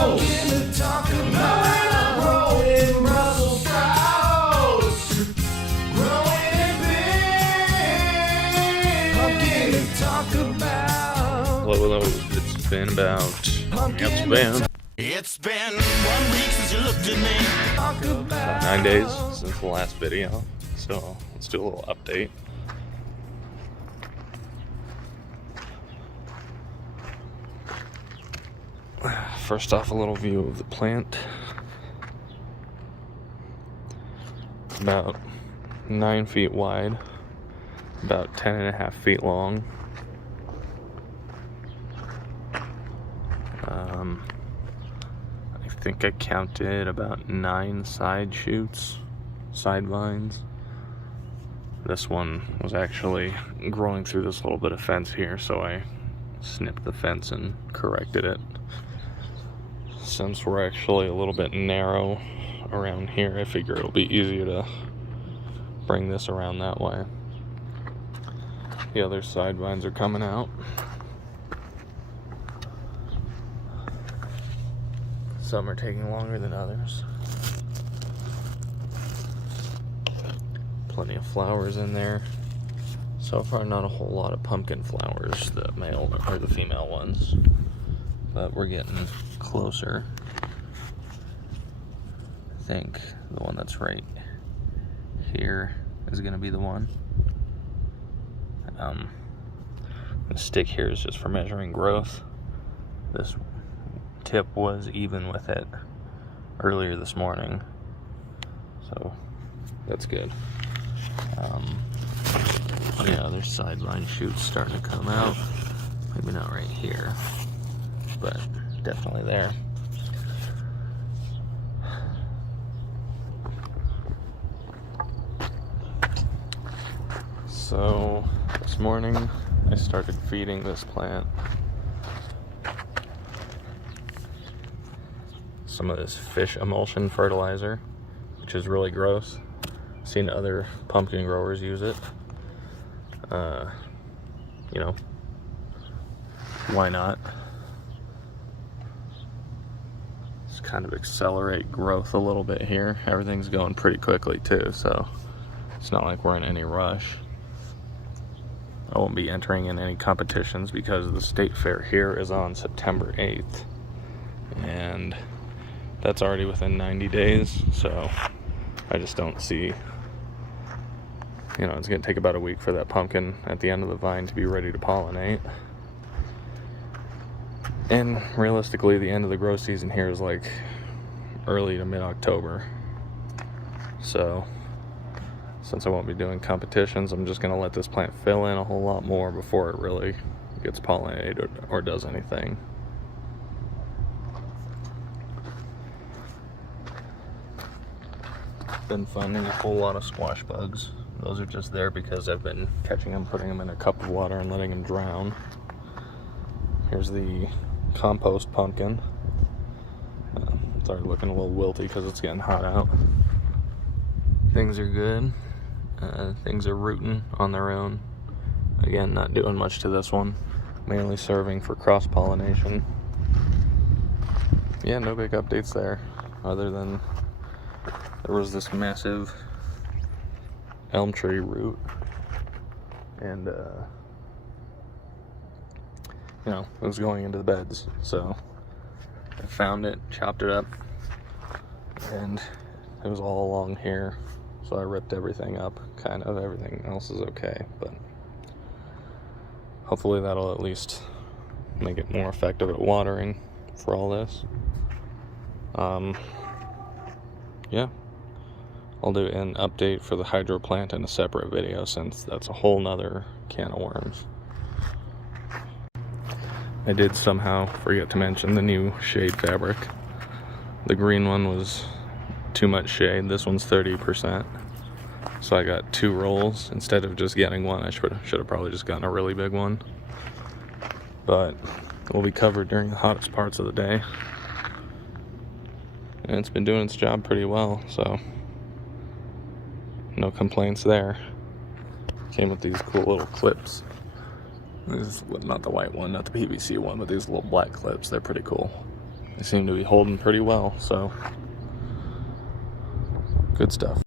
I'm gonna talk about growing Brussels sprouts, growing it big. I'm gonna talk about. Hello, It's been 1 week since you looked at me. Talk about 9 days since the last video, so let's do a little update. First off, a little view of the plant. It's about 9 feet wide, about 10.5 feet long. I think I counted about 9 side shoots, side vines. This one was actually growing through this little bit of fence here, so I snipped the fence and corrected it. Since we're actually a little bit narrow around here, I figure it'll be easier to bring this around that way. The other side vines are coming out. Some are taking longer than others. Plenty of flowers in there. So far, not a whole lot of pumpkin flowers, the male or the female ones, but we're getting closer. I think the one that's right here is going to be the one. The stick here is just for measuring growth. This tip was even with it earlier this morning, so that's good. Yeah, there's sideline shoots starting to come out. Maybe not right here, but definitely there. So this morning I started feeding this plant some of this fish emulsion fertilizer, which is really gross. I've seen other pumpkin growers use it. You know, why not? Just kind of accelerate growth a little bit here. Everything's going pretty quickly too, so it's not like we're in any rush. I won't be entering in any competitions because the state fair here is on September 8th, and that's already within 90 days, so I just don't see, you know, it's going to take about a week for that pumpkin at the end of the vine to be ready to pollinate. And realistically, the end of the grow season here is like early to mid-October. So since I won't be doing competitions, I'm just going to let this plant fill in a whole lot more before it really gets pollinated or does anything. Been finding a whole lot of squash bugs. Those are just there because I've been catching them, putting them in a cup of water and letting them drown. Here's the compost pumpkin. It's already looking a little wilty because it's getting hot out. Things are good. Things are rooting on their own. Again, not doing much to this one. Mainly serving for cross-pollination. Yeah, no big updates there, other than there was this massive elm tree root, and you know, it was going into the beds, so I found it, chopped it up, and it was all along here, so I ripped everything up. Kind of everything else is okay, but hopefully that'll at least make it more effective at watering for all this. Yeah, I'll do an update for the hydro plant in a separate video, since that's a whole nother can of worms. I did somehow forget to mention the new shade fabric. The green one was too much shade. This one's 30%. So I got 2 rolls instead of just getting one. I should have probably just gotten a really big one. But it will be covered during the hottest parts of the day. And it's been doing its job pretty well, so no complaints there. Came with these cool little clips. This is not the white one, not the PVC one, but these little black clips. They're pretty cool. They seem to be holding pretty well, so good stuff.